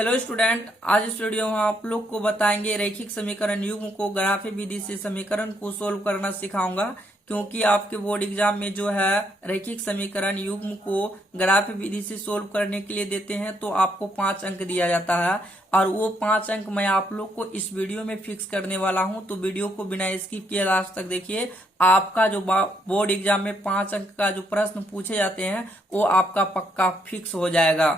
Hello student, आज इस video में आप लोग को बताएंगे रैखिक समीकरण युग्म को ग्राफी विधि से समीकरण को सोल्व करना सिखाऊंगा। क्योंकि आपके बोर्ड एग्जाम में जो है रैखिक समीकरण युग्म को ग्राफी विधि से सोल्व करने के लिए देते हैं तो आपको 5 अंक दिया जाता है और वो 5 अंक मैं आप लोग को इस वीडियो में फिक्स करने वाला हूं। तो वीडियो को बिना स्किप किए लास्ट तक देखिए। आपका जो बोर्ड एग्जाम में 5 अंक का जो प्रश्न पूछे जाते हैं वो आपका पक्का फिक्स हो जाएगा।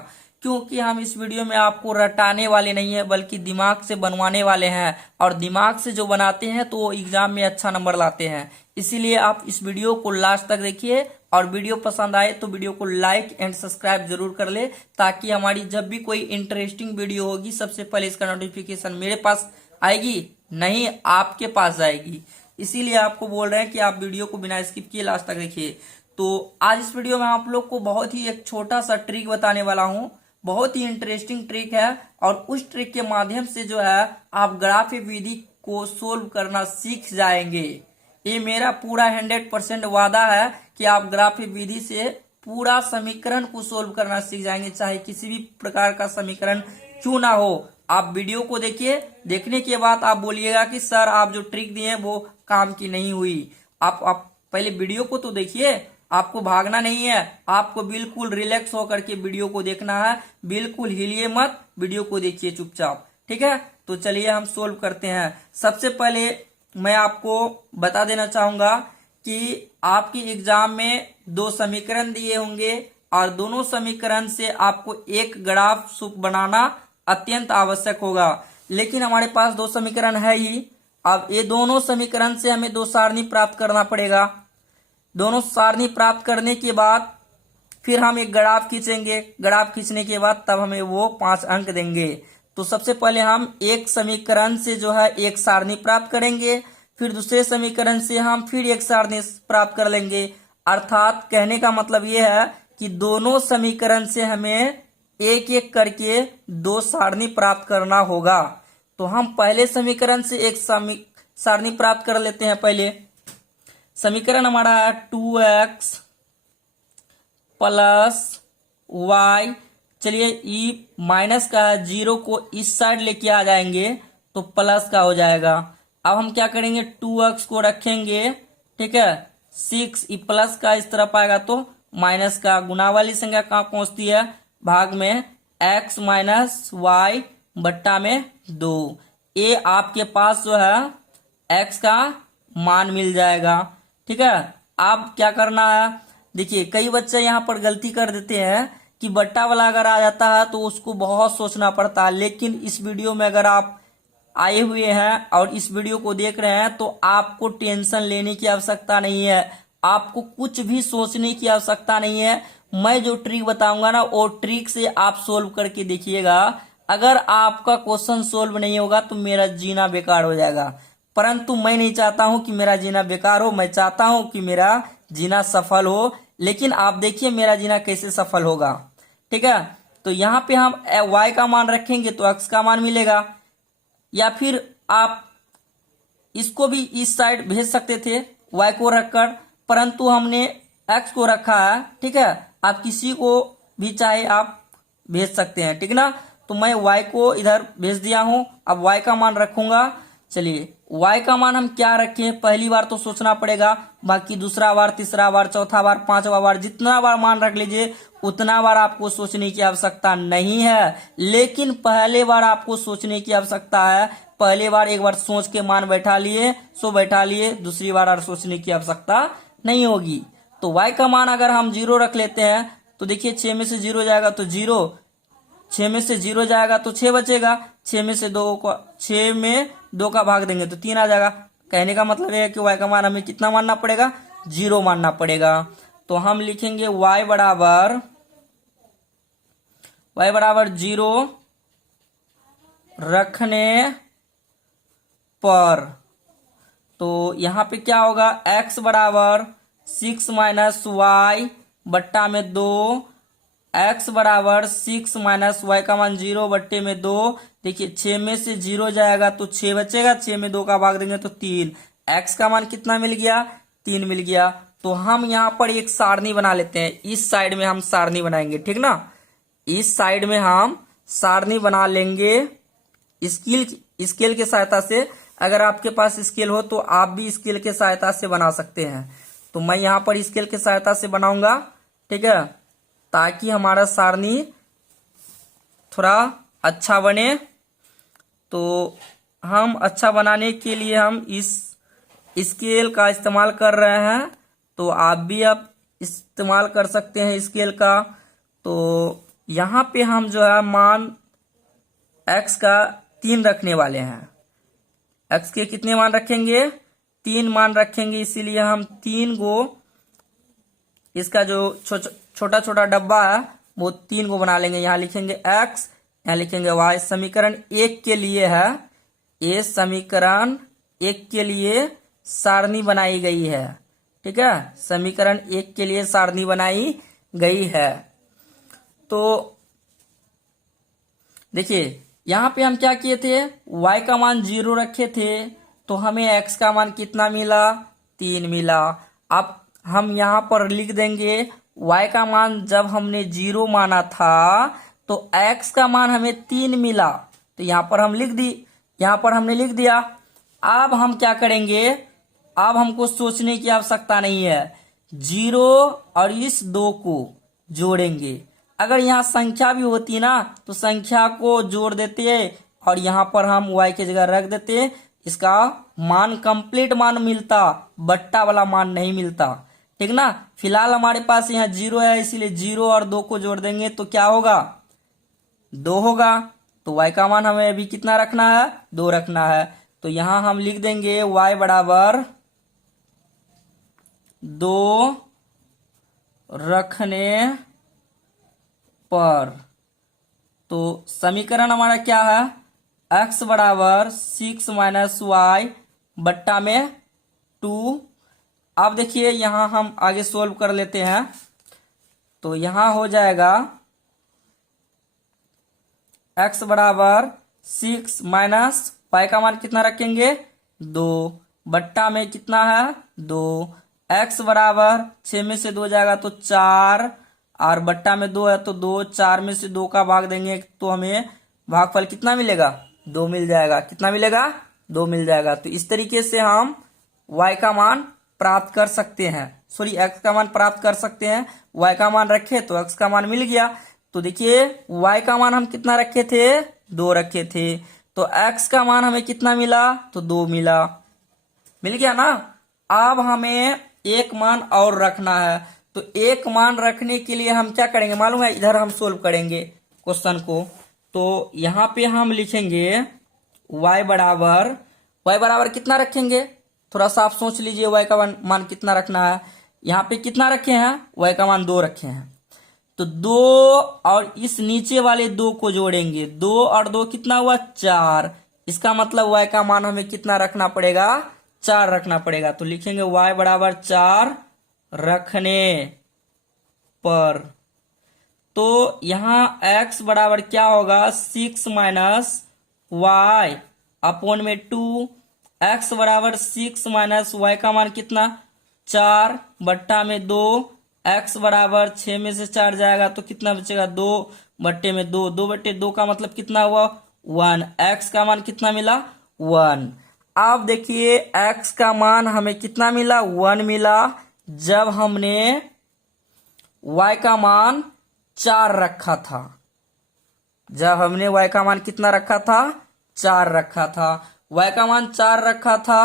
क्योंकि हम इस वीडियो में आपको रटाने वाले नहीं है बल्कि दिमाग से बनवाने वाले हैं, और दिमाग से जो बनाते हैं तो वो एग्जाम में अच्छा नंबर लाते हैं। इसीलिए आप इस वीडियो को लास्ट तक देखिए और वीडियो पसंद आए तो वीडियो को लाइक एंड सब्सक्राइब जरूर कर ले, ताकि हमारी जब भी कोई इंटरेस्टिंग वीडियो होगी सबसे पहले इसका नोटिफिकेशन मेरे पास आएगी, नहीं आपके पास जाएगी। इसीलिए आपको बोल रहे हैं कि आप वीडियो को बिना स्किप किए लास्ट तक देखिए। तो आज इस वीडियो में आप लोग को बहुत ही एक छोटा सा ट्रिक बताने वाला हूं। बहुत ही इंटरेस्टिंग ट्रिक है और उस ट्रिक के माध्यम से जो है आप ग्राफी विधि को सोल्व करना सीख जाएंगे। ये मेरा पूरा 100% वादा है कि आप ग्राफी विधि से पूरा समीकरण को सोल्व करना सीख जाएंगे, चाहे किसी भी प्रकार का समीकरण क्यों ना हो। आप वीडियो को देखिए, देखने के बाद आप बोलिएगा कि सर आप जो ट्रिक दिए वो काम की नहीं हुई। आप पहले वीडियो को तो देखिए, आपको भागना नहीं है, आपको बिल्कुल रिलैक्स होकर के वीडियो को देखना है। बिल्कुल हिलिए मत, वीडियो को देखिए चुपचाप, ठीक है। तो चलिए हम सोल्व करते हैं। सबसे पहले मैं आपको बता देना चाहूंगा कि आपके एग्जाम में 2 समीकरण दिए होंगे और दोनों समीकरण से आपको एक ग्राफ बनाना अत्यंत आवश्यक होगा। लेकिन हमारे पास 2 समीकरण है ही। अब ये दोनों समीकरण से हमें 2 सारणी प्राप्त करना पड़ेगा। दोनों सारणी प्राप्त करने के बाद फिर हम एक ग्राफ खींचेंगे। ग्राफ खींचने के बाद तब हमें वो 5 अंक देंगे। तो सबसे पहले हम एक समीकरण से जो है एक सारणी प्राप्त करेंगे, फिर दूसरे समीकरण से हम फिर एक सारणी प्राप्त कर लेंगे। अर्थात कहने का मतलब ये है कि दोनों समीकरण से हमें एक एक करके 2 सारणी प्राप्त करना होगा। तो हम पहले समीकरण से एक सारणी प्राप्त कर लेते हैं। पहले समीकरण हमारा है 2x प्लस वाई। चलिए ई माइनस का 0 को इस साइड लेके आ जाएंगे तो प्लस का हो जाएगा। अब हम क्या करेंगे, 2x को रखेंगे, ठीक है। 6 ई प्लस का इस तरफ आएगा तो माइनस का। गुना वाली संख्या कहाँ पहुंचती है, भाग में x माइनस वाई बट्टा में 2। ये आपके पास जो है x का मान मिल जाएगा, ठीक है। अब क्या करना है, देखिए कई बच्चे यहाँ पर गलती कर देते हैं कि बट्टा वाला अगर आ जाता है तो उसको बहुत सोचना पड़ता है। लेकिन इस वीडियो में अगर आप आए हुए हैं और इस वीडियो को देख रहे हैं तो आपको टेंशन लेने की आवश्यकता नहीं है, आपको कुछ भी सोचने की आवश्यकता नहीं है। मैं जो ट्रिक बताऊंगा ना वो ट्रिक से आप सोल्व करके देखिएगा। अगर आपका क्वेश्चन सोल्व नहीं होगा तो मेरा जीना बेकार हो जाएगा। परंतु मैं नहीं चाहता हूं कि मेरा जीना बेकार हो, मैं चाहता हूं कि मेरा जीना सफल हो। लेकिन आप देखिए मेरा जीना कैसे सफल होगा, ठीक है। तो यहाँ पे हम y का मान रखेंगे तो x का मान मिलेगा, या फिर आप इसको भी इस साइड भेज सकते थे y को रखकर, परंतु हमने x को रखा है, ठीक है। आप किसी को भी चाहे आप भेज सकते हैं, ठीक ना। तो मैं y को इधर भेज दिया हूं। अब y का मान रखूंगा। चलिए y का मान हम क्या रखें, पहली बार तो सोचना पड़ेगा, बाकी दूसरा बार, तीसरा बार, चौथा बार, 5वां बार, जितना बार मान रख लीजिए उतना बार आपको सोचने की आवश्यकता नहीं है। लेकिन पहले बार आपको सोचने की आवश्यकता है। पहले बार एक बार सोच के मान बैठा लिए सो बैठा लिए, दूसरी बार और सोचने की आवश्यकता नहीं होगी। तो y का मान अगर हम 0 रख लेते हैं तो देखिए 6 में से 0 जाएगा तो 0, 6 में से 0 जाएगा तो 6 बचेगा, 6 में से 2 का भाग देंगे तो 3 आ जाएगा। कहने का मतलब है कि y का मान हमें कितना मानना पड़ेगा, 0 मानना पड़ेगा। तो हम लिखेंगे y बराबर 0 रखने पर। तो यहाँ पे क्या होगा, x बराबर 6 माइनस वाई बट्टा में 2, x बराबर 6 माइनस वाई का मान 0 बट्टे में 2। देखिए 6 में से 0 जाएगा तो 6 बचेगा, 6 में 2 का भाग देंगे तो 3। x का मान कितना मिल गया, 3 मिल गया। तो हम यहाँ पर एक सारणी बना लेते हैं। इस साइड में हम सारणी बनाएंगे, ठीक ना। इस साइड में हम सारणी बना लेंगे स्केल की सहायता से। अगर आपके पास स्केल हो तो आप भी स्केल की सहायता से बना सकते हैं। तो मैं यहाँ पर स्केल की सहायता से बनाऊंगा, ठीक है, ताकि हमारा सारणी थोड़ा अच्छा बने। तो हम अच्छा बनाने के लिए हम इस स्केल का इस्तेमाल कर रहे हैं। तो आप भी अब इस्तेमाल कर सकते हैं स्केल का। तो यहाँ पे हम जो है मान x का 3 रखने वाले हैं। x के कितने मान रखेंगे? 3 मान रखेंगे। इसीलिए हम 3 गो इसका जो छोटा छोटा डब्बा है वो 3 गो बना लेंगे। यहाँ लिखेंगे x, यहाँ लिखेंगे y। समीकरण 1 के लिए है, ये समीकरण 1 के लिए सारणी बनाई गई है, ठीक है। समीकरण 1 के लिए सारणी बनाई गई है। तो देखिए यहाँ पे हम क्या किए थे, y का मान 0 रखे थे, तो हमें x का मान कितना मिला? 3 मिला। अब हम यहाँ पर लिख देंगे y का मान जब हमने 0 माना था तो x का मान हमें 3 मिला। तो यहाँ पर हमने लिख दिया। अब हम क्या करेंगे, अब हमको सोचने की आवश्यकता नहीं है, 0 और इस 2 को जोड़ेंगे। अगर यहाँ संख्या भी होती ना तो संख्या को जोड़ देते और यहाँ पर हम y की जगह रख देते, इसका मान कंप्लीट मान मिलता, बट्टा वाला मान नहीं मिलता, ठीक ना। फिलहाल हमारे पास यहाँ 0 है, इसीलिए 0 और 2 को जोड़ देंगे तो क्या होगा? 2 होगा। तो y का मान हमें अभी कितना रखना है? 2 रखना है। तो यहाँ हम लिख देंगे y बराबर 2 रखने पर। तो समीकरण हमारा क्या है? x बराबर 6 माइनस y बट्टा में 2। अब देखिए यहाँ हम आगे सोल्व कर लेते हैं। तो यहाँ हो जाएगा x बराबर 6 माइनस y का मान कितना रखेंगे? 2 बट्टा में कितना है? 2। x बराबर 6 में से 2 जाएगा तो 4 और बट्टा में 2 है तो 2, 4 में से 2 का भाग देंगे तो हमें भागफल कितना मिलेगा? 2 मिल जाएगा। कितना मिलेगा? 2 मिल जाएगा। तो इस तरीके से हम y का मान प्राप्त कर सकते हैं, x का मान प्राप्त कर सकते हैं। y का मान रखे तो x का मान मिल गया। तो देखिए y का मान हम कितना रखे थे? 2 रखे थे। तो x का मान हमें कितना मिला? तो 2 मिला। मिल गया ना। अब हमें एक मान और रखना है। तो एक मान रखने के लिए हम क्या करेंगे मालूम है? इधर हम सोल्व करेंगे क्वेश्चन को। तो यहाँ पे हम लिखेंगे y बराबर कितना रखेंगे? थोड़ा सा आप सोच लीजिए y का मान कितना रखना है। यहाँ पे कितना रखे हैं? y का मान 2 रखे हैं। तो 2 और इस नीचे वाले 2 को जोड़ेंगे। 2 और 2 कितना हुआ? 4। इसका मतलब y का मान हमें कितना रखना पड़ेगा? 4 रखना पड़ेगा। तो लिखेंगे y बराबर 4 रखने पर। तो यहाँ x बराबर क्या होगा? 6 माइनस y अपॉन में 2। x बराबर 6 माइनस y का मान कितना? 4 बट्टा में 2। x बराबर 6 में से 4 जाएगा तो कितना बचेगा? 2 बट्टे में 2। 2 बट्टे 2 का मतलब कितना हुआ? 1। x का मान कितना मिला? 1। अब देखिए x का मान हमें कितना मिला? 1 मिला जब हमने y का मान 4 रखा था। जब हमने y का मान कितना रखा था? 4 रखा था। y का मान 4 रखा था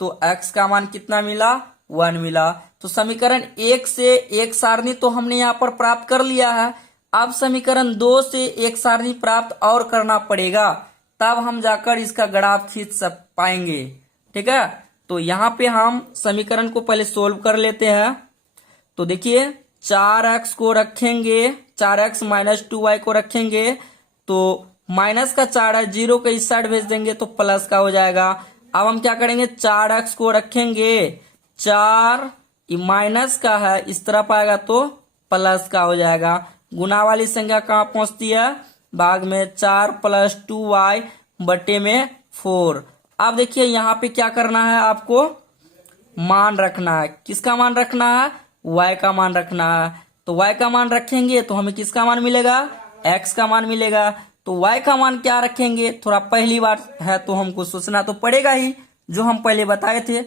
तो x का मान कितना मिला? 1 मिला। तो समीकरण 1 से एक सारणी तो हमने यहाँ पर प्राप्त कर लिया है। अब समीकरण 2 से एक सारणी प्राप्त और करना पड़ेगा, तब हम जाकर इसका ग्राफ खींच पाएंगे, ठीक है। तो यहाँ पे हम समीकरण को पहले सोल्व कर लेते हैं। तो देखिए 4x को रखेंगे, 4x माइनस 2y को रखेंगे तो माइनस का 4 है, 0 को इस साइड भेज देंगे तो प्लस का हो जाएगा। अब हम क्या करेंगे? 4x को रखेंगे, 4 माइनस का है, इस तरफ आएगा तो प्लस का हो जाएगा। गुना वाली संख्या कहाँ पहुंचती है? भाग में 4 प्लस 2y बटे में 4। अब देखिए यहाँ पे क्या करना है, आपको मान रखना है। किसका मान रखना है? y का मान रखना है। तो y का मान रखेंगे तो हमें किसका मान मिलेगा? x का मान मिलेगा। तो y का मान क्या रखेंगे, थोड़ा पहली बार है तो हमको सोचना तो पड़ेगा ही, जो हम पहले बताए थे।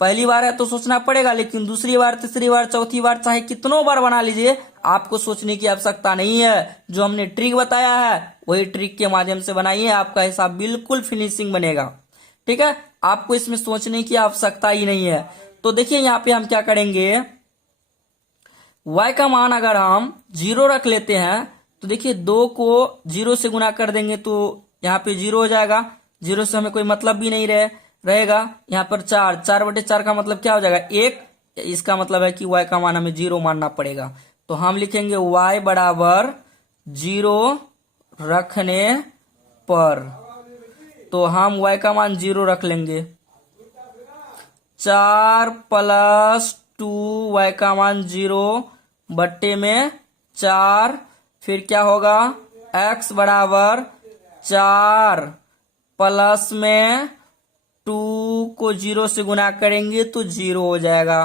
पहली बार है तो सोचना पड़ेगा, लेकिन दूसरी बार, तीसरी बार, चौथी बार, चाहे कितनों बार बना लीजिए, आपको सोचने की आवश्यकता नहीं है। जो हमने ट्रिक बताया है वही ट्रिक के माध्यम से बनाइए, आपका हिसाब बिल्कुल फिनिशिंग बनेगा। ठीक है, आपको इसमें सोचने की आवश्यकता ही नहीं है। तो देखिए यहाँ पे हम क्या करेंगे, y का मान अगर हम 0 रख लेते हैं तो देखिए 2 को 0 से गुना कर देंगे तो यहाँ पे 0 हो जाएगा। 0 से हमें कोई मतलब भी नहीं रहेगा। यहाँ पर 4/4 का मतलब क्या हो जाएगा, 1। इसका मतलब है कि y का मान हमें 0 मानना पड़ेगा। तो हम लिखेंगे y बराबर 0 रखने पर, तो हम y का मान 0 रख लेंगे। 4 + 2 y का मान 0 बट्टे में 4, फिर क्या होगा, x बराबर 4 प्लस में 2 को 0 से गुना करेंगे तो 0 हो जाएगा।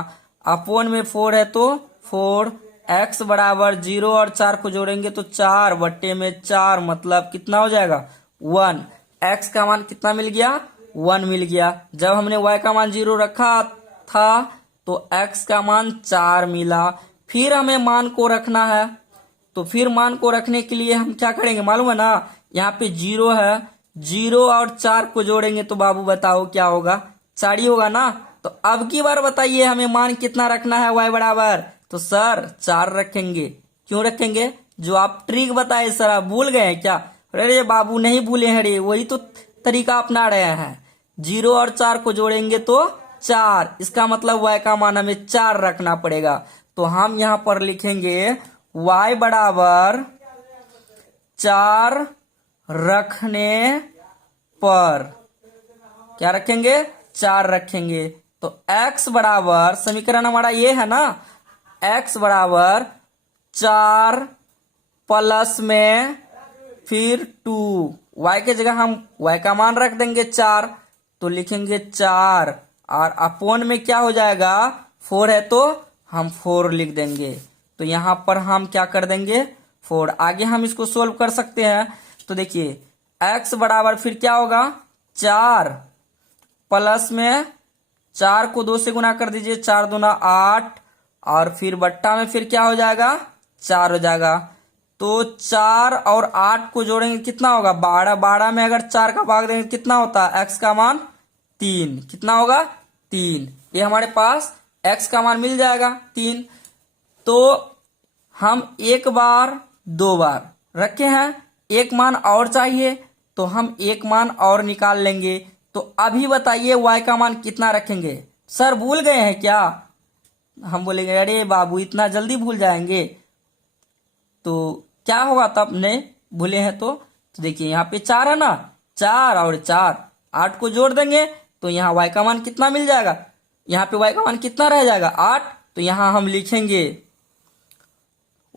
अपोन में 4 है तो 4, x बराबर 0 और 4 को जोड़ेंगे तो 4 बट्टे में 4, मतलब कितना हो जाएगा, 1। x का मान कितना मिल गया, 1 मिल गया। जब हमने y का मान 0 रखा था तो x का मान 4 मिला। फिर हमें मान को रखना है, तो फिर मान को रखने के लिए हम क्या करेंगे मालूम है ना, यहाँ पे 0 है, 0 और 4 को जोड़ेंगे तो बाबू बताओ क्या होगा, 4 ही होगा ना। तो अब की बार बताइए हमें मान कितना रखना है y बराबर, तो सर 4 रखेंगे। क्यों रखेंगे, जो आप ट्रिक बताए सर आप भूल गए हैं क्या, अरे बाबू नहीं भूले हैं रे, वही तो तरीका अपना रहे हैं। 0 और 4 को जोड़ेंगे तो 4, इसका मतलब y का मान हमें 4 रखना पड़ेगा। तो हम यहाँ पर लिखेंगे y बराबर 4 रखने पर, क्या रखेंगे, 4 रखेंगे। तो x बराबर, समीकरण हमारा ये है ना, x बराबर 4 प्लस में फिर 2, y के जगह हम y का मान रख देंगे 4, तो लिखेंगे 4 और अपोन में क्या हो जाएगा, 4 है तो हम 4 लिख देंगे। तो यहाँ पर हम क्या कर देंगे, 4। आगे हम इसको सोल्व कर सकते हैं। तो देखिए x बराबर फिर क्या होगा, 4 प्लस में 4 को 2 से गुना कर दीजिए, 4 दूना 8, और फिर बट्टा में फिर क्या हो जाएगा, 4 हो जाएगा। तो 4 और 8 को जोड़ेंगे कितना होगा, 12। 12 में अगर 4 का भाग देंगे कितना होता है, x का मान 3, कितना होगा, 3। ये हमारे पास x का मान मिल जाएगा 3। तो हम एक बार, 2 बार रखे हैं, एक मान और चाहिए तो हम एक मान और निकाल लेंगे। तो अभी बताइए y का मान कितना रखेंगे, सर भूल गए हैं क्या, हम बोलेंगे अरे बाबू इतना जल्दी भूल जाएंगे, तो क्या होगा तब नहीं भूले हैं तो देखिए यहाँ पे 4 है ना, 4 और 4, 8 को जोड़ देंगे तो यहाँ y का मान कितना मिल जाएगा, यहाँ पे y का मान कितना रह जाएगा, 8। तो यहाँ हम लिखेंगे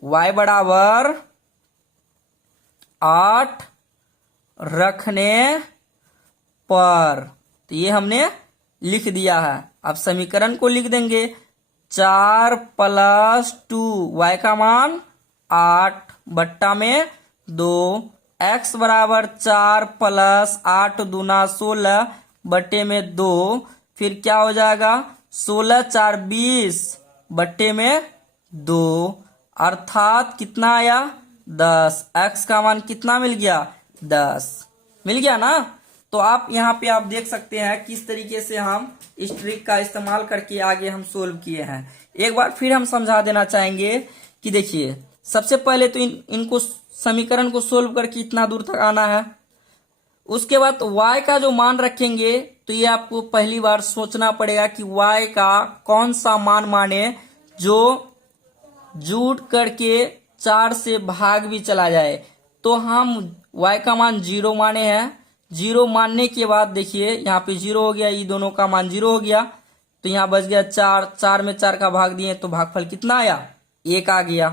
y बराबर 8 रखने पर, तो ये हमने लिख दिया है। अब समीकरण को लिख देंगे, 4 + 2 y का मान 8 बट्टा में 2, x बराबर 4 + 8 दूना 16 बट्टे में 2, फिर क्या हो जाएगा, 16 × 4 = 20 बट्टे में 2, अर्थात कितना आया, 10। x का मान कितना मिल गया, 10 मिल गया ना। तो आप यहाँ पे आप देख सकते हैं किस तरीके से हम इस ट्रिक का इस्तेमाल करके आगे हम सोल्व किए हैं। एक बार फिर हम समझा देना चाहेंगे कि देखिए सबसे पहले तो इनको समीकरण को सोल्व करके इतना दूर तक आना है। उसके बाद y का जो मान रखेंगे तो ये आपको पहली बार सोचना पड़ेगा कि y का कौन सा मान माने जो जुट करके 4 से भाग भी चला जाए। तो हम y का मान 0 माने हैं। 0 मानने के बाद देखिए यहाँ पे 0 हो गया, ये दोनों का मान 0 हो गया, तो यहाँ बच गया 4। 4 में 4 का भाग दिए तो भागफल कितना आया, 1 आ गया।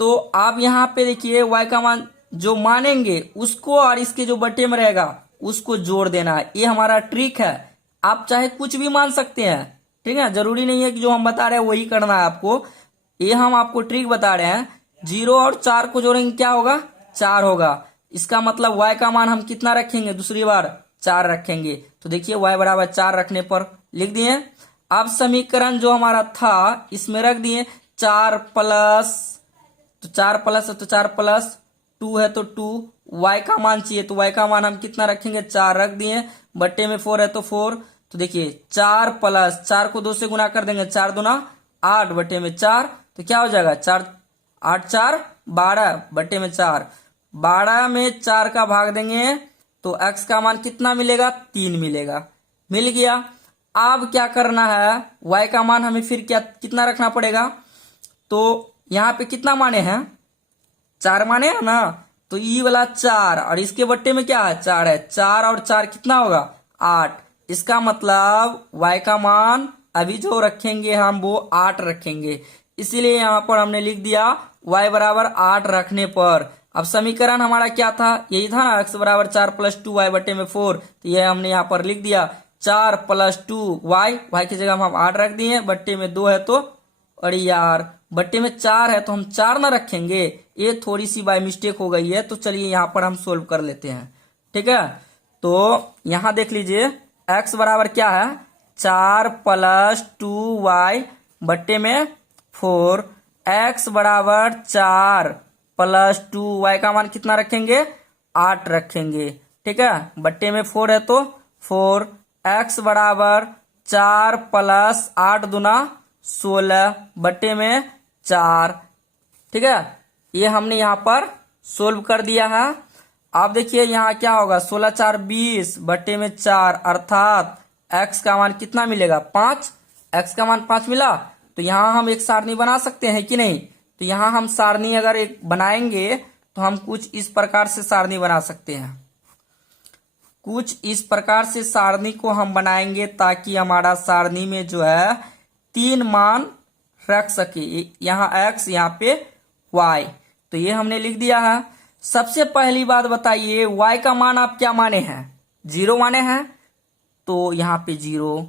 तो आप यहाँ पे देखिए y का मान जो मानेंगे उसको और इसके जो बटे में रहेगा उसको जोड़ देना है। ये हमारा ट्रिक है। आप चाहे कुछ भी मान सकते हैं, ठीक है, जरूरी नहीं है कि जो हम बता रहे हैं वही करना है आपको। ये हम आपको ट्रिक बता रहे हैं। 0 और 4 को जोड़ेंगे क्या होगा, 4 होगा। इसका मतलब y का मान हम कितना रखेंगे, दूसरी बार 4 रखेंगे। तो देखिए y बराबर 4 रखने पर लिख दिए। अब समीकरण जो हमारा था इसमें रख दिए 4 प्लस, तो 4 प्लस है तो 4 प्लस 2 है तो 2, y का मान चाहिए तो y का मान हम कितना रखेंगे, 4 रख दिए, बट्टे में 4 है तो 4। तो देखिए 4 प्लस 4 को 2 से गुना कर देंगे, 4 दूना 8 बट्टे में 4, तो क्या हो जाएगा 4 8 4 12 बट्टे में 4, 12 में 4 का भाग देंगे तो x का मान कितना मिलेगा, 3 मिलेगा। मिल गया। अब क्या करना है, y का मान हमें फिर क्या कितना रखना पड़ेगा, तो यहाँ पे कितना माने हैं, 4 माने है ना, तो ई वाला 4 और इसके बट्टे में क्या है 4 है, 4 और 4 कितना होगा 8। इसका मतलब y का मान अभी जो रखेंगे हम वो 8 रखेंगे, इसीलिए यहाँ पर हमने लिख दिया y बराबर 8 रखने पर। अब समीकरण हमारा क्या था, यही था ना, x बराबर 4 प्लस 2y बट्टे में 4, तो ये हमने यहाँ पर लिख दिया 4 प्लस 2y की जगह हम 8 रख दिए, बट्टे में 2 है तो, अरे यार बट्टे में 4 है तो हम 4 ना रखेंगे, ये थोड़ी सी बाय मिस्टेक हो गई है, तो चलिए यहाँ पर हम सोल्व कर लेते हैं। ठीक है, तो यहाँ देख लीजिए x बराबर क्या है 4 प्लस 2y बट्टे में 4, x बराबर 4 प्लस 2y का मान कितना रखेंगे 8 रखेंगे। ठीक है, बट्टे में 4 है तो 4, x बराबर 4 प्लस 8 दूना 16 बट्टे में 4। ठीक है, ये हमने यहाँ पर सोल्व कर दिया है। आप देखिए यहाँ क्या होगा, 16 4 20 बट्टे में 4, अर्थात x का मान कितना मिलेगा 5, x का मान 5 मिला। तो यहाँ हम एक सारणी बना सकते हैं कि नहीं, तो यहाँ हम सारणी अगर एक बनाएंगे तो हम कुछ इस प्रकार से सारणी बना सकते हैं, कुछ इस प्रकार से सारणी को हम बनाएंगे ताकि हमारा सारणी में जो है 3 मान रख सके, यहाँ x यहाँ पे y। तो ये हमने लिख दिया है। सबसे पहली बात बताइए y का मान आप क्या माने हैं, 0 माने हैं, तो यहाँ पे 0।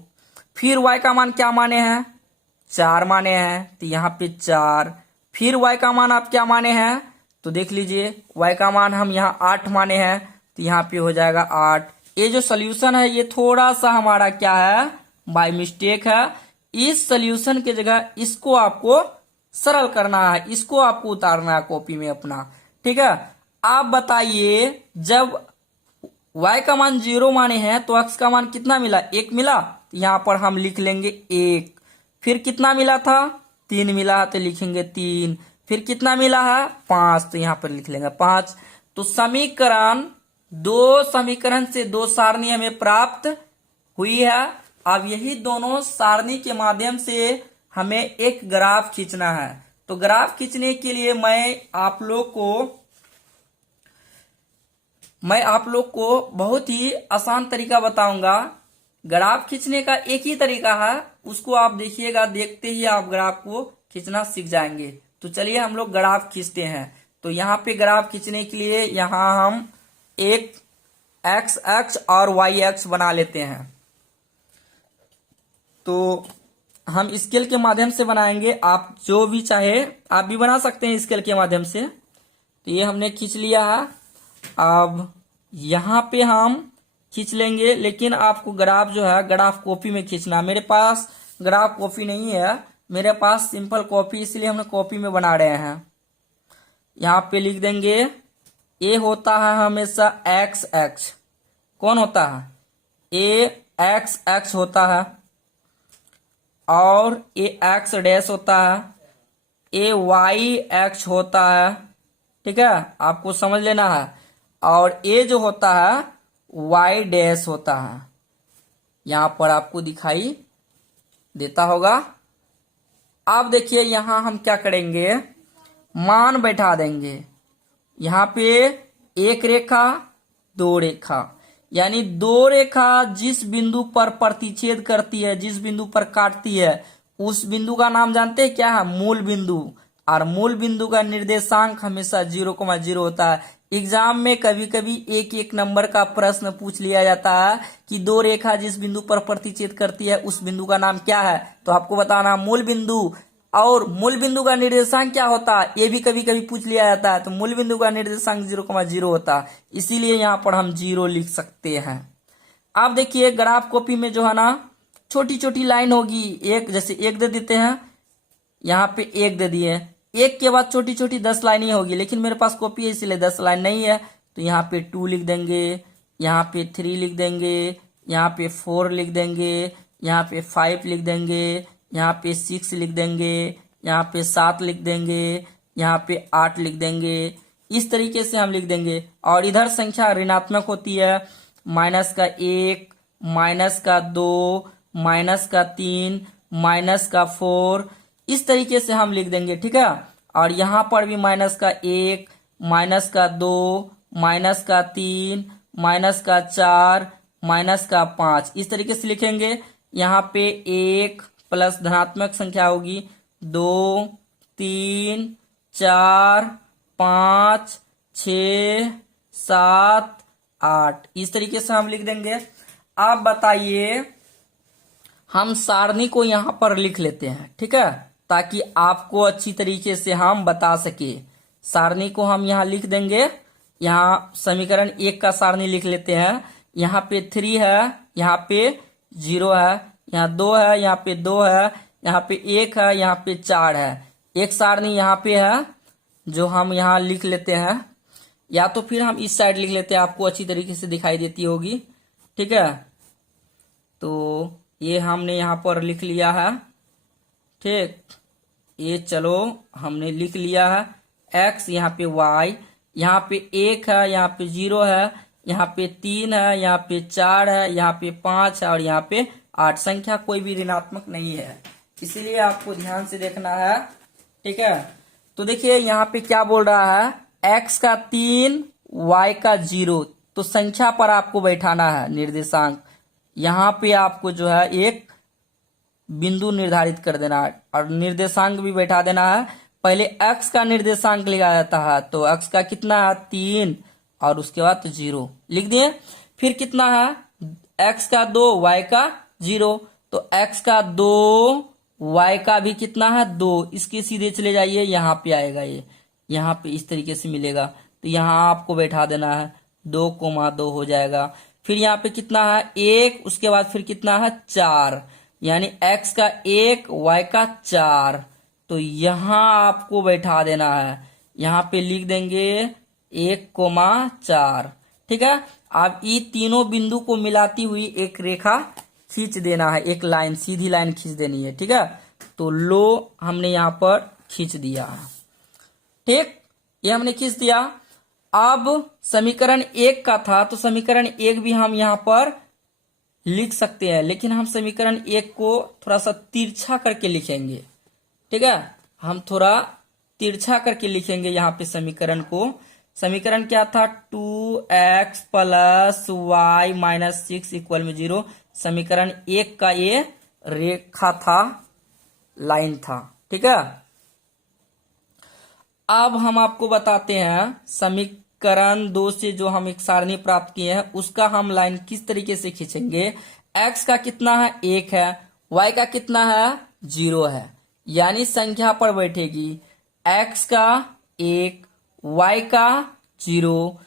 फिर y का मान क्या माने हैं, 4 माने हैं, तो यहाँ पे 4। फिर y का मान आप क्या माने हैं, तो देख लीजिए y का मान हम यहाँ 8 माने हैं, तो यहाँ पे हो जाएगा 8। ये जो सोल्यूशन है ये थोड़ा सा हमारा क्या है बाय मिस्टेक है, इस सोल्यूशन की जगह इसको आपको सरल करना है, इसको आपको उतारना है कॉपी में अपना। ठीक है, आप बताइए जब y का मान 0 माने हैं तो x का मान कितना मिला, 1 मिला, तो यहाँ पर हम लिख लेंगे 1। फिर कितना मिला था, 3 मिला तो लिखेंगे 3। फिर कितना मिला है 5, तो यहाँ पर लिख लेंगे 5। तो समीकरण दो समीकरण से 2 सारणी हमें प्राप्त हुई है। अब यही दोनों सारणी के माध्यम से हमें एक ग्राफ खींचना है। तो ग्राफ खींचने के लिए मैं आप लोग को बहुत ही आसान तरीका बताऊंगा। ग्राफ खींचने का एक ही तरीका है, उसको आप देखिएगा, देखते ही आप ग्राफ को खींचना सीख जाएंगे। तो चलिए हम लोग ग्राफ खींचते हैं। तो यहाँ पे ग्राफ खींचने के लिए यहाँ हम एक x अक्ष और y अक्ष बना लेते हैं। तो हम स्केल के माध्यम से बनाएंगे, आप जो भी चाहे आप भी बना सकते हैं स्केल के माध्यम से। तो ये हमने खींच लिया है। अब यहाँ पे हम खींच लेंगे, लेकिन आपको ग्राफ जो है ग्राफ कॉपी में खींचना। मेरे पास ग्राफ कॉपी नहीं है, मेरे पास सिंपल कॉपी, इसलिए हमने कॉपी में बना रहे हैं। यहाँ पे लिख देंगे ए होता है हमेशा एक्स अक्ष, कौन होता है, ए एक्स अक्ष होता है, और ए एक्स डैश होता है, ए वाई अक्ष होता है। ठीक है, आपको समझ लेना है। और ए जो होता है वाई डैश होता है, यहां पर आपको दिखाई देता होगा। अब देखिए यहां हम क्या करेंगे, मान बैठा देंगे। यहाँ पे एक रेखा, 2 रेखा, यानी 2 रेखा जिस बिंदु पर प्रतिच्छेद करती है, जिस बिंदु पर काटती है, उस बिंदु का नाम जानते हैं क्या है, मूल बिंदु। और मूल बिंदु का निर्देशांक हमेशा 0,0 होता है। एग्जाम में कभी कभी एक नंबर का प्रश्न पूछ लिया जाता है कि 2 रेखा जिस बिंदु पर प्रतिच्छेद करती है उस बिंदु का नाम क्या है, तो आपको बताना मूल बिंदु। और मूल बिंदु का निर्देशांक क्या होता है, ये भी कभी कभी पूछ लिया जाता है। तो मूल बिंदु का निर्देशांक 0,0 होता है, इसीलिए यहाँ पर हम 0 लिख सकते हैं। अब देखिए ग्राफ कॉपी में जो है ना छोटी छोटी लाइन होगी, एक जैसे एक दे देते हैं, यहाँ पे एक दे दिए, एक के बाद छोटी छोटी 10 लाइनें होगी, लेकिन मेरे पास कॉपी है इसलिए 10 लाइन नहीं है। तो यहाँ पे 2 लिख देंगे, यहाँ पे 3 लिख देंगे, यहाँ पे 4 लिख देंगे, यहाँ पे 5 लिख देंगे, यहाँ पे 6 लिख देंगे, यहाँ पे 7 लिख देंगे, यहाँ पे 8 लिख देंगे। इस तरीके से हम लिख देंगे। और इधर संख्या ऋणात्मक होती है, -1, -2, -3, -4, इस तरीके से हम लिख देंगे, ठीक है। और यहाँ पर भी -1, -2, -3, -4, -5 इस तरीके से लिखेंगे। यहाँ पे 1 प्लस धनात्मक संख्या होगी 2, 3, 4, 5, 6, 7, 8 इस तरीके से हम लिख देंगे। आप बताइए, हम सारणी को यहाँ पर लिख लेते हैं, ठीक है, ताकि आपको अच्छी तरीके से हम बता सके। सारणी को हम यहाँ लिख देंगे। यहाँ समीकरण 1 का सारणी लिख लेते हैं। यहाँ पे 3 है, यहाँ पे 0 है, यहाँ 2 है, यहाँ पे 2 है, यहाँ पे 1 है, यहाँ पे 4 है। एक सारणी यहाँ पे है जो हम यहाँ लिख लेते हैं, या तो फिर हम इस साइड लिख लेते हैं, आपको अच्छी तरीके से दिखाई देती होगी, ठीक है। तो ये हमने यहाँ पर लिख लिया है, ठीक। ये चलो हमने लिख लिया है। x यहाँ पे y, यहाँ पे 1 है, यहाँ पे 0 है, यहाँ पे 3 है, यहाँ पे 4 है, यहाँ पे 5 है और यहाँ पे 8। संख्या कोई भी ऋणात्मक नहीं है, इसीलिए आपको ध्यान से देखना है, ठीक है। तो देखिए यहाँ पे क्या बोल रहा है, x का 3, y का 0। तो संख्या पर आपको बैठाना है निर्देशांक। यहाँ पे आपको जो है एक बिंदु निर्धारित कर देना है और निर्देशांक भी बैठा देना है। पहले x का निर्देशांक लिखा जाता है, तो x का कितना है 3 और उसके बाद 0 लिख दिए। फिर कितना है, x का 2, y का 0। तो x का 2, y का भी कितना है 2। इसके सीधे चले जाइए, यहाँ पे आएगा, ये यहाँ पे इस तरीके से मिलेगा। तो यहाँ आपको बैठा देना है, 2,2 हो जाएगा। फिर यहाँ पे कितना है 1, उसके बाद फिर कितना है 4, यानी x का 1, y का 4। तो यहाँ आपको बैठा देना है, यहाँ पे लिख देंगे 1,4, ठीक है। अब ये तीनों बिंदु को मिलाती हुई एक रेखा खींच देना है, एक लाइन, सीधी लाइन खींच देनी है, ठीक है। तो लो हमने यहाँ पर खींच दिया, ठीक, ये हमने खींच दिया। अब समीकरण 1 का था, तो समीकरण 1 भी हम यहाँ पर लिख सकते हैं, लेकिन हम समीकरण 1 को थोड़ा सा तिरछा करके लिखेंगे, ठीक है। हम थोड़ा तिरछा करके लिखेंगे यहाँ पे समीकरण को। समीकरण क्या था, 2x + y - 6 = 0। समीकरण 1 का ये रेखा था, लाइन था, ठीक है। अब हम आपको बताते हैं समीकरण 2 से जो हम एक सारणी प्राप्त किए हैं उसका हम लाइन किस तरीके से खींचेंगे। x का कितना है 1 है, y का कितना है 0 है, यानी संख्या पर बैठेगी। x का 1, y का 0।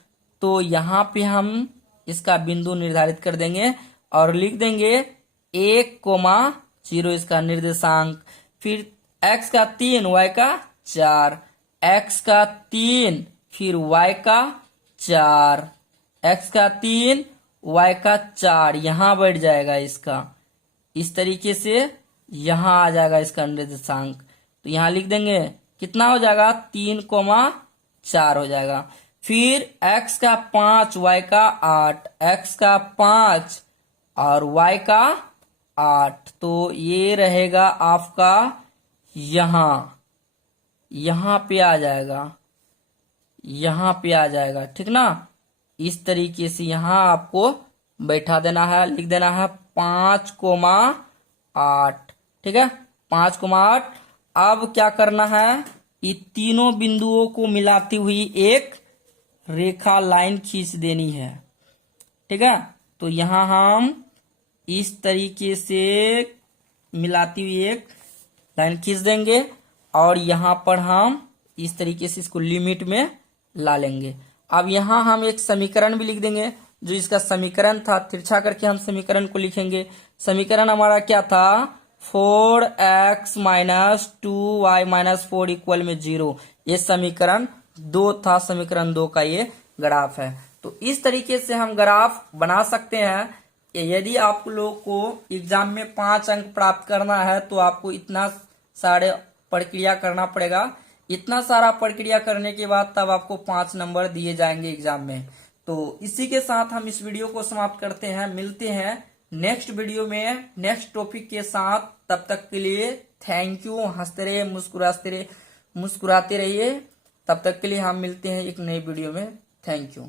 तो यहाँ पे हम इसका बिंदु निर्धारित कर देंगे और लिख देंगे 1,0 इसका निर्देशांक। फिर x का 3, y का 4, x का 3 फिर y का 4, x का 3 y का 4 यहाँ बैठ जाएगा इसका, इस तरीके से यहाँ आ जाएगा इसका निर्देशांक। तो यहाँ लिख देंगे कितना हो जाएगा 3,4 हो जाएगा। फिर x का 5, y का 8, x का 5 और y का 8। तो ये रहेगा आपका यहाँ पे आ जाएगा, यहाँ पे आ जाएगा, ठीक ना। इस तरीके से यहाँ आपको बैठा देना है, लिख देना है 5,8, ठीक है, 5,8। अब क्या करना है, ये तीनों बिंदुओं को मिलाती हुई एक रेखा लाइन खींच देनी है, ठीक है। तो यहाँ हम इस तरीके से मिलाती हुई एक लाइन खींच देंगे और यहाँ पर हम इस तरीके से इसको लिमिट में ला लेंगे। अब यहाँ हम एक समीकरण भी लिख देंगे, जो इसका समीकरण था तिरछा करके हम समीकरण को लिखेंगे। समीकरण हमारा क्या था, 4x minus 2y minus 4 equal में 0। ये समीकरण 2 था, समीकरण 2 का ये ग्राफ है। तो इस तरीके से हम ग्राफ बना सकते हैं। यदि आप लोग को एग्जाम में 5 अंक प्राप्त करना है तो आपको इतना सारे प्रक्रिया करना पड़ेगा। इतना सारा प्रक्रिया करने के बाद तब आपको 5 नंबर दिए जाएंगे एग्जाम में। तो इसी के साथ हम इस वीडियो को समाप्त करते हैं। मिलते हैं नेक्स्ट वीडियो में नेक्स्ट टॉपिक के साथ। तब तक के लिए थैंक यू। हंसते रहिए, मुस्कुराते रहिए। तब तक के लिए हम मिलते हैं एक नई वीडियो में। Thank you.